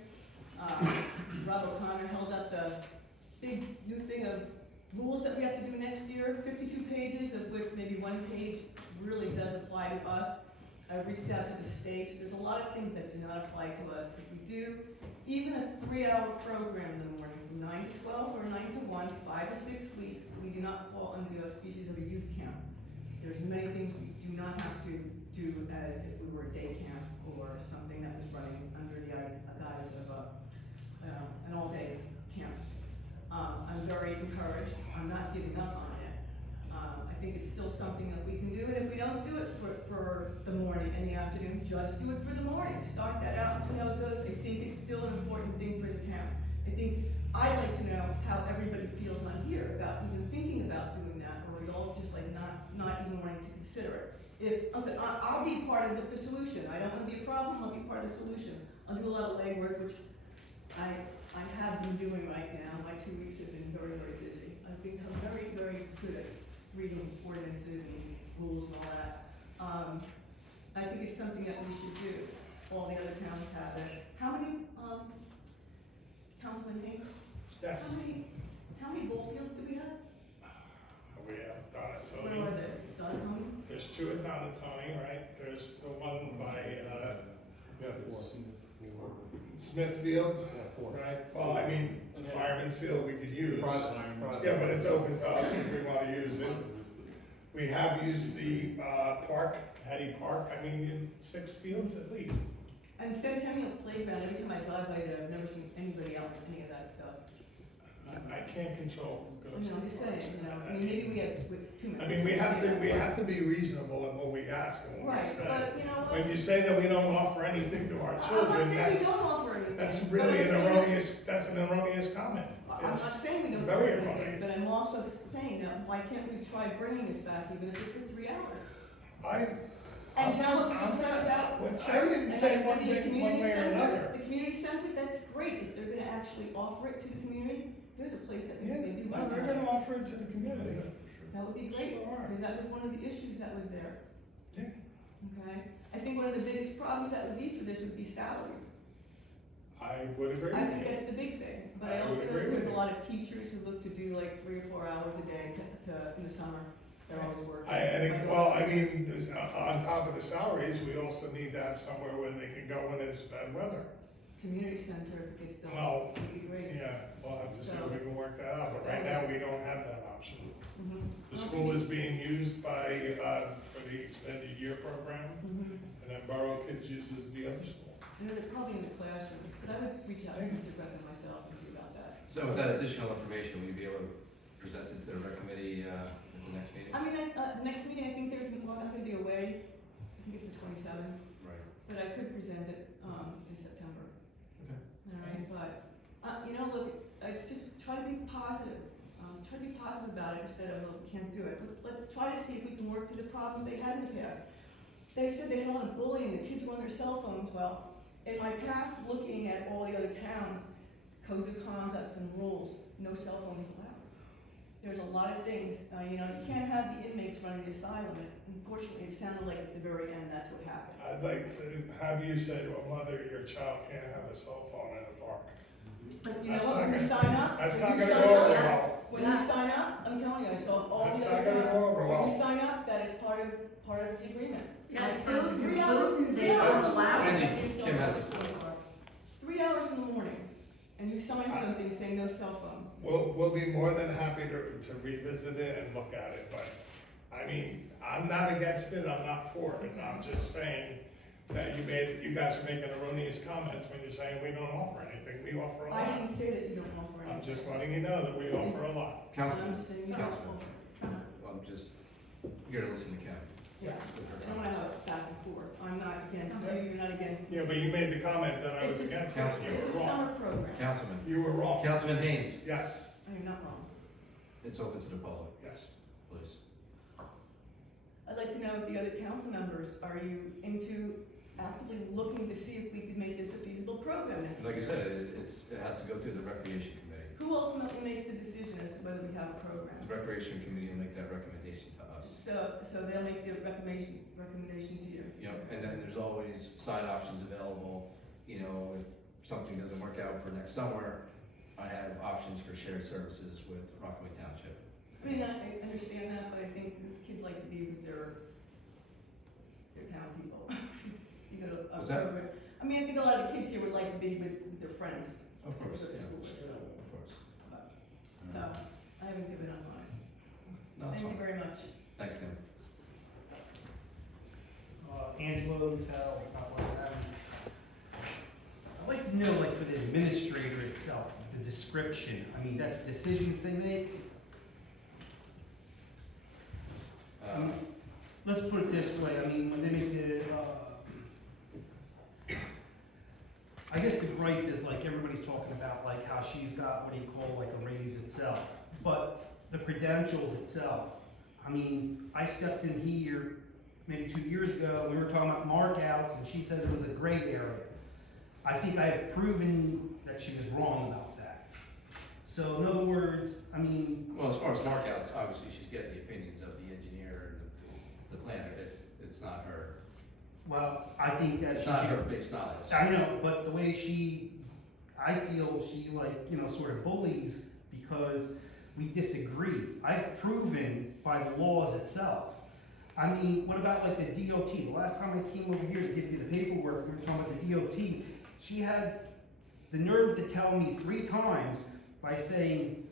Rob O'Connor held up the big new thing of rules that we have to do next year, 52 pages, of which maybe 1 page really does apply to us. I've reached out to the state, there's a lot of things that do not apply to us. If we do even a 3-hour program in the morning, from 9 to 12 or 9 to 1, 5 to 6 weeks, we do not fall under the auspices of a youth camp. There's many things we do not have to do as if we were a day camp or something that was running under the guise of an all-day camp. I'm very encouraged. I'm not giving up on it. I think it's still something that we can do, and if we don't do it for the morning and the afternoon, just do it for the morning. Start that out and see how it goes. I think it's still an important thing for the town. I'd like to know how everybody feels on here about even thinking about doing that, or are we all just like not even wanting to consider it? I'll be part of the solution. I don't want to be a problem, I'll be part of the solution. I'll do a lot of legwork, which I have been doing right now. My 2 weeks have been very, very busy. I've become very, very good at reading ordinances and rules and all that. I think it's something that we should do. All the other towns have it. How many, Councilman Hayes? Yes. How many ball fields do we have? We have Where Donatoni. are they? Donatoni? There's 2 at Donatoni, right? There's the one by, Smithfield, right? Well, I mean, Fireman's Field we could use. Yeah, but it's open to us if we wanna use it. We have used the, park, Hattie Park, 6 fields at least. And Centennial Playground, every time I drive by there, I've never seen anybody else with any of that stuff. I can't control who goes to I'm the just parks. saying, maybe we have too many. We have to be reasonable in what we ask and what we Right, say. but you know what? When you say that we don't offer anything to our I'm not children, saying we don't offer anything. that's but really I'm saying that's an erroneous comment. I'm not It's saying we don't very offer anything, erroneous. but I'm also saying that why can't we try bringing this back even if it's for 3 hours? And you know what we said about I church, didn't and say that's one gonna be a thing one community way or center. another. The community center, that's great, if they're gonna actually offer it to the community, there's a place that we Yeah, maybe no, run they're that. gonna offer it to the community. That would be great, Sure are. because that was one of the issues that was there. Yeah. Okay, I think one of the biggest problems that would be for this would be salaries. I would agree I with think you. that's the big thing, but I I would also know agree there's with a you. lot of teachers who look to do like 3 or 4 hours a day in the summer, they're always working. On top of the salaries, we also need to have somewhere where they can go when it's bad weather. Community center, if it gets built, Well, would be great. Yeah, we'll have to see if we can work that out, but right now, we don't have that option. Mhm. The school is being used by, for the extended year program, Mhm. and then Borough Kids uses the other school. And then they're probably in the classrooms, but I would reach out to Mr. Beckman myself and see about that. So with that additional information, will you be able to present it to the rec committee, at the next meeting? The next meeting, I think well, I'm gonna be away, I think it's the 27th, Right. but I could present it, in September. Okay. All right, but, look, it's just try to be positive. Try to be positive about it instead of, we can't do it. Let's try to see if we can work through the problems they had in the past. They said they had a lot of bullying, the kids were on their cell phones. Well, in my past, looking at all the other towns, codes of conduct and rules, no cell phones allowed. There's a lot of things, you can't have the inmates running the asylum, and unfortunately, it sounded like at the very end, that's what happened. I'd like to have you say to a mother, your child can't have a cell phone in the park. But you know That's what, not when you gonna- sign up, That's when not you gonna sign go up- over well. When you sign up, I'm telling you, I saw all That's the not other gonna towns. go over When well. you sign up, that is part of the agreement. Now, Like, don't 3 hours, Bowden, they 3 hours in don't the allow morning, Wendy, you cell Kim has phones. 3 hours in the morning, and you sign something saying no cell phones. We'll be more than happy to revisit it and look at it, but, I'm not against it, I'm not for it, I'm just saying that you guys are making erroneous comments when you're saying we don't offer anything, we offer a I lot. didn't say that you don't offer anything. I'm just letting you know that we offer a lot. Councilman, I'm just saying you don't Councilman. offer. I'm just here to listen to Kim. Yeah, with her I don't wanna comments. have a back and forth. I'm not against you, you're not against me. Yeah, but you made the comment that I was It's a- against it, Councilman. you It's were a wrong. summer program. Councilman, You were wrong. Councilman Haynes, Yes, You're not wrong. it's open to the public, yes. please. I'd like to know if the other council members, are you actively looking to see if we could make this a feasible program next year? Like I said, it has to go through the recreation committee. Who ultimately makes the decision as to whether we have a program? The recreation committee will make that recommendation to us. So they'll make the recommendation to you? Yep, and then there's always side options available, if something doesn't work out for next summer, I have options for shared services with Rockaway Township. I understand that, but I think kids like to be with their town people. What's that? I mean, I think a lot of the kids here would like to be with their friends. Of course, Go to yeah. school, so, Of course. I haven't given up on it. No, it's Thank you fine. very much. Thanks, Kim. Angelo, I'd like to know, like, for the administrator itself, the description, I mean, that's decisions they make. Let's put it this way, I mean, when they make the, I guess the gripe is like, everybody's talking about like how she's got what do you call like a raise itself, but the credentials itself, I mean, I stepped in here maybe 2 years ago, we were talking about markouts, and she said it was a gray area. I think I have proven that she was wrong about that. So in other words, I mean, Well, as far as markouts, obviously she's getting the opinions of the engineer and the planner. It's not her. well, I think that It's she not should. her big style. I know, but the way I feel she like, sort of bullies because we disagree. I've proven by the laws itself. I mean, what about like the DOT? The last time I came over here to give you the paperwork, we were talking about the DOT. She had the nerve to tell me 3 times by saying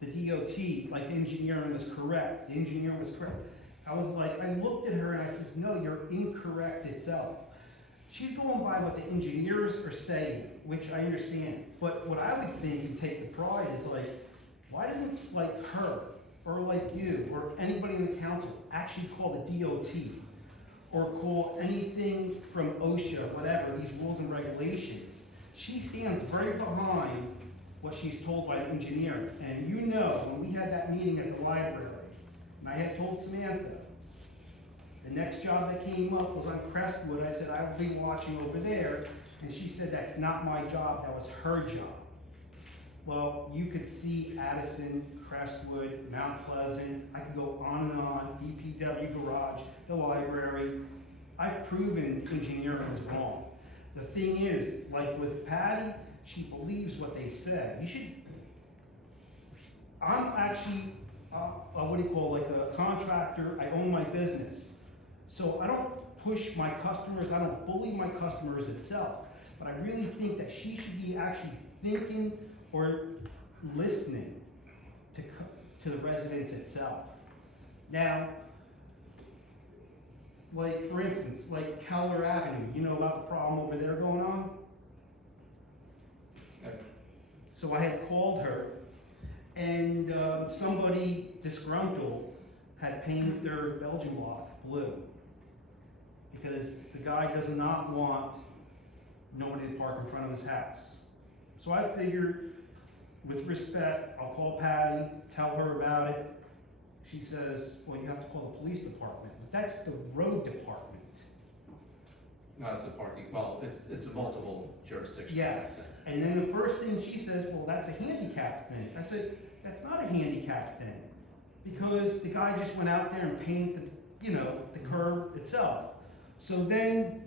the DOT, like the engineering was correct. The engineering was correct. I was like, I looked at her and I says, no, you're incorrect itself. She's going by what the engineers are saying, which I understand. But what I would think and take the pride is like, why doesn't like her or like you or anybody in the council actually call the DOT or call anything from OSHA, whatever, these rules and regulations? She stands very behind what she's told by the engineer. And when we had that meeting at the library, and I had told Samantha, the next job that came up was on Crestwood. I said, I will be watching over there. And she said, that's not my job, that was her job. Well, you could see Addison, Crestwood, Mount Pleasant, I could go on and on, DPW garage, the library. I've proven engineering is wrong. The thing is, like with Patty, she believes what they said. I'm actually, what do you call, like a contractor, I own my business. So I don't push my customers, I don't bully my customers itself. But I really think that she should be actually thinking or listening to the residents itself. Now, like for instance, like Keller Avenue, you know about the problem over there going on? Okay. So I had called her, and somebody disgruntled had painted their Belgian block blue because the guy does not want nobody to park in front of his house. So I figured, with respect, I'll call Patty, tell her about it. She says, well, you have to call the police department. But that's the road department. No, it's a parking, well, it's a multiple jurisdiction. Yes, and then the first thing she says, well, that's a handicap thing. I said, that's not a handicap thing, because the guy just went out there and painted the curb itself. So then,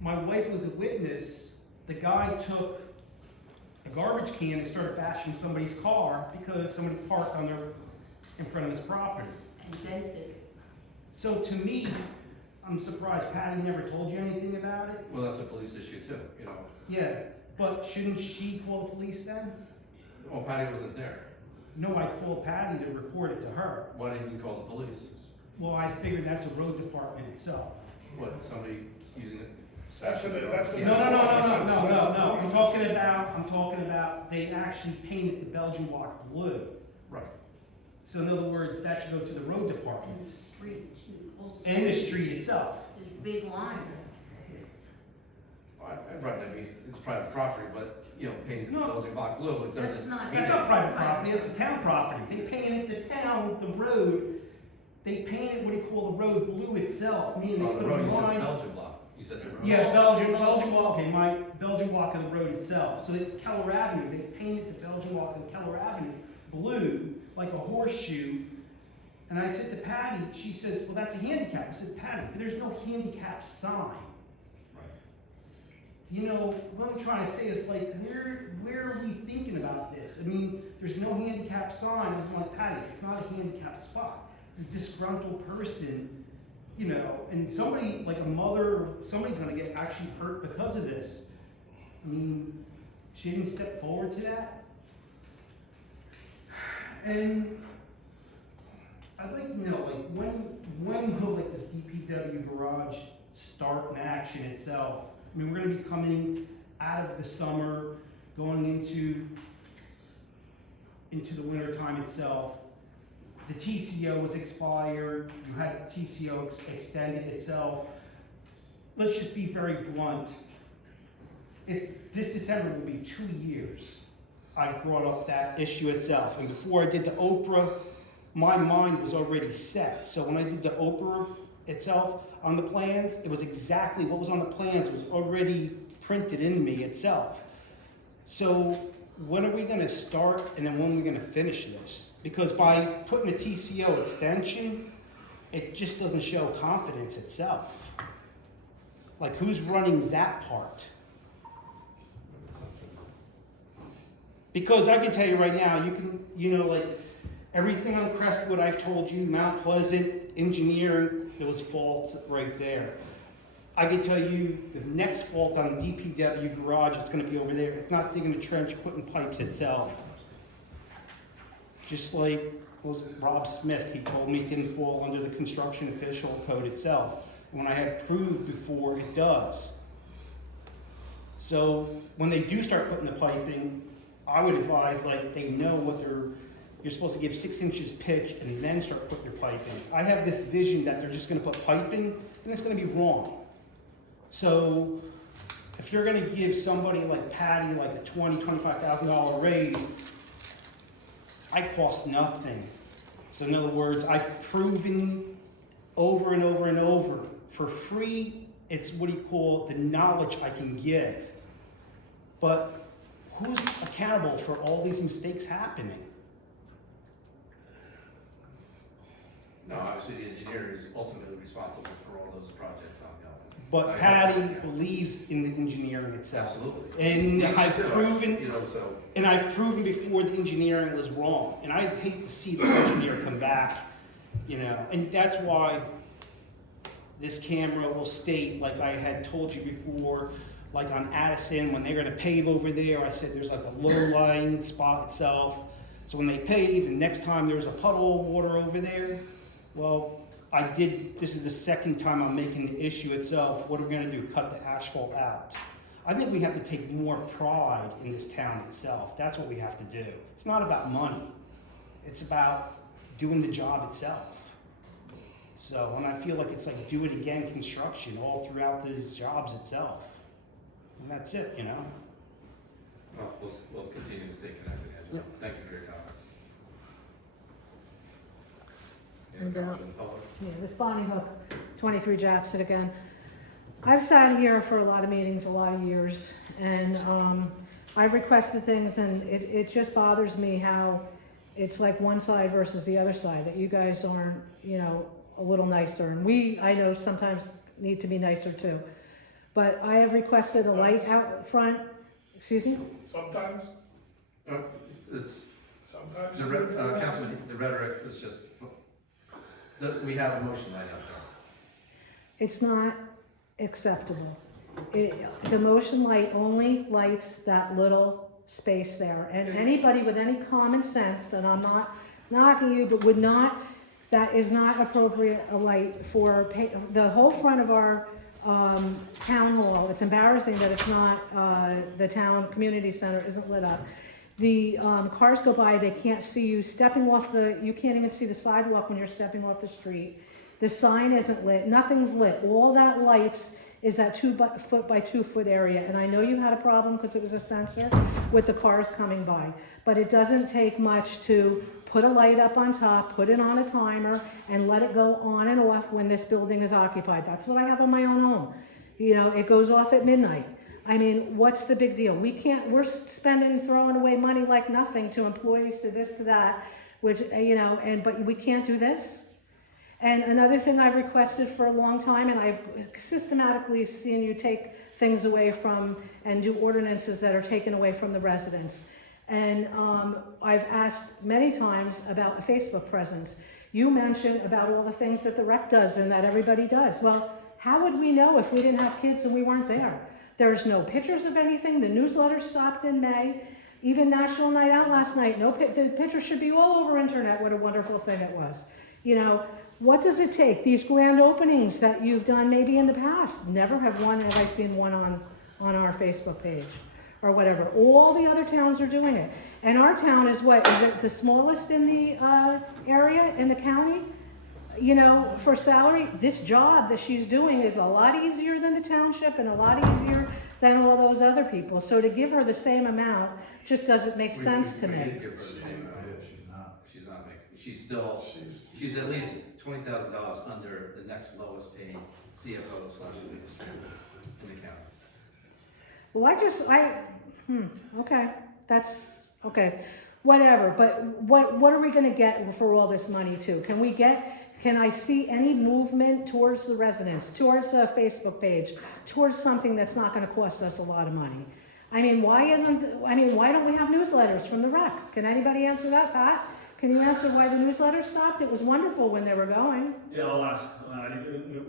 my wife was a witness. The guy took a garbage can and started bashing somebody's car because somebody parked in front of his property. And dented. So to me, I'm surprised Patty never told you anything about it. Well, that's a police issue too, Yeah, but shouldn't she call the police then? Well, Patty wasn't there. No, I called Patty to report it to her. Why didn't you call the police? Well, I figured that's a road department itself. What, somebody using it? That's a- that's a- No. I'm talking about they actually painted the Belgian block blue. Right. So in other words, that should go to the road department. And the street too. Whole And the street itself. There's big lines. Right, I mean, it's private property, but, painting the No. Belgian block blue, it That's doesn't. not- That's not private property, it's a town property. They painted the town, the road, they painted what do you call the road blue itself, meaning they Oh, put the a road, you said the line. Belgian block. You said the road. Yeah, Belgian block, okay, my Belgian block of the road itself. So that Keller Avenue, they painted the Belgian block of Keller Avenue blue, like a horseshoe. And I said to Patty, she says, well, that's a handicap. I said, Patty, there's no handicap sign. What I'm trying to say is like, where are we thinking about this? I mean, there's no handicap sign. I'm like, Patty, it's not a handicap spot. It's a disgruntled person you know, and somebody, like a mother, somebody's gonna get actually hurt because of this. I mean, she didn't step forward to that. And I'd like to know, like, when will like this DPW garage start in action itself? I mean, we're gonna be coming out of the summer, going into the winter time itself. The TCO was expired, you had TCO extended itself. Let's just be very blunt. This December will be 2 years I brought up that issue itself. And before I did the Oprah, my mind was already set. So when I did the Oprah itself on the plans, it was exactly what was on the plans. It was already printed in me itself. So when are we gonna start, and then when are we gonna finish this? Because by putting a TCO extension, it just doesn't show confidence itself. Like, who's running that part? Because I can tell you right now, like, everything on Crestwood I've told you, Mount Pleasant, engineering, there was faults right there. I can tell you the next fault on the DPW garage is gonna be over there. If not digging a trench, putting pipes itself. Just like, was it Rob Smith, he told me it didn't fall under the construction official code itself. When I had proved before, it does. So when they do start putting the piping, I would advise, like, they know what you're supposed to give 6 inches pitch and then start putting your piping. I have this vision that they're just gonna put piping, and it's gonna be wrong. So if you're gonna give somebody like Patty like a $25,000 raise, I cost nothing. So in other words, I've proven over and over and over, for free, it's what you call the knowledge I can give. But who's accountable for all these mistakes happening? No, obviously the engineer is ultimately responsible for all those projects ongoing. But Patty believes in the engineering itself. Absolutely. And I've proven, You know, so. and I've proven before the engineering was wrong. And I'd hate to see this engineer come back, you know, and that's why this camera will state, like I had told you before, like on Addison, when they're gonna pave over there, I said there's like a low-lying spot itself. So when they pave, and next time there's a puddle of water over there, well, this is the second time I'm making the issue itself. What are we gonna do, cut the asphalt out? I think we have to take more pride in this town itself. That's what we have to do. It's not about money. It's about doing the job itself. So, and I feel like it's like do it again construction all throughout these jobs itself. And that's it, you know? Well, we'll continue to stay connected, Angela. Yep. Thank you for your comments. And, Any comments from the public? Yeah, this Bonnie Hook, 23 Jackson again. I've sat here for a lot of meetings, a lot of years, and I've requested things, and it just bothers me how it's like one side versus the other side, that you guys aren't, you know, a little nicer. And I know sometimes need to be nicer too. But I have requested a light out front, excuse me? Sometimes, It's, sometimes. Councilman, the rhetoric is just, we have a motion right up there. It's not acceptable. The motion light only lights that little space there. And anybody with any common sense, and I'm not knocking you, but that is not appropriate a light for the whole front of our town hall. It's embarrassing that it's not, the town community center isn't lit up. The cars go by, they can't see you stepping off you can't even see the sidewalk when you're stepping off the street. The sign isn't lit, nothing's lit. All that lights is that 2 foot by 2 foot area. And I know you had a problem because it was a sensor with the cars coming by. But it doesn't take much to put a light up on top, put it on a timer, and let it go on and off when this building is occupied. That's what I have on my own home. You know, it goes off at midnight. I mean, what's the big deal? We're spending, throwing away money like nothing to employees, to this, to that, which, you know, but we can't do this? And another thing I've requested for a long time, and I've systematically seen you take things away from and do ordinances that are taken away from the residents. And I've asked many times about a Facebook presence. You mentioned about all the things that the rec does and that everybody does. Well, how would we know if we didn't have kids and we weren't there? There's no pictures of anything. The newsletter stopped in May. Even National Night Out last night, the pictures should be all over internet. What a wonderful thing it was. You know, what does it take? These grand openings that you've done maybe in the past. Never have I seen one on our Facebook page or whatever. All the other towns are doing it. And our town is what? Is it the smallest in the area, in the county? You know, for salary, this job that she's doing is a lot easier than the township and a lot easier than all those other people. So to give her the same amount just doesn't make sense to We me. did give her the same amount. She's not making, she's at least $20,000 under the next lowest paid CFO / in the county. Well, okay, that's, okay, whatever, but what are we gonna get for all this money too? Can I see any movement towards the residents, towards a Facebook page, towards something that's not gonna cost us a lot of money? I mean, why don't we have newsletters from the rec? Can anybody answer that, Pat? Can you answer why the newsletter stopped? It was wonderful when they were going. Yeah, I'll ask. I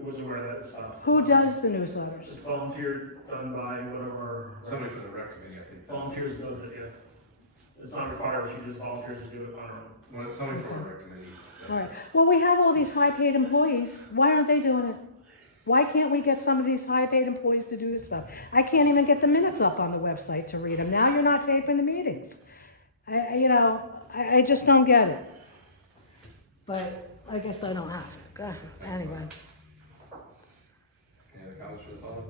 wasn't aware that it stopped. Who does the newsletters? It's volunteer done by one of our. Somebody from the rec committee, I think. Volunteers does it, yeah. It's not required, she just volunteers to do it on her own. Well, it's somebody from our rec committee. All right, well, we have all these high-paid employees. Why aren't they doing it? Why can't we get some of these high-paid employees to do this stuff? I can't even get the minutes up on the website to read them. Now you're not taping the meetings. I just don't get it. But I guess I don't have to. Anyway. Any other comments for the public?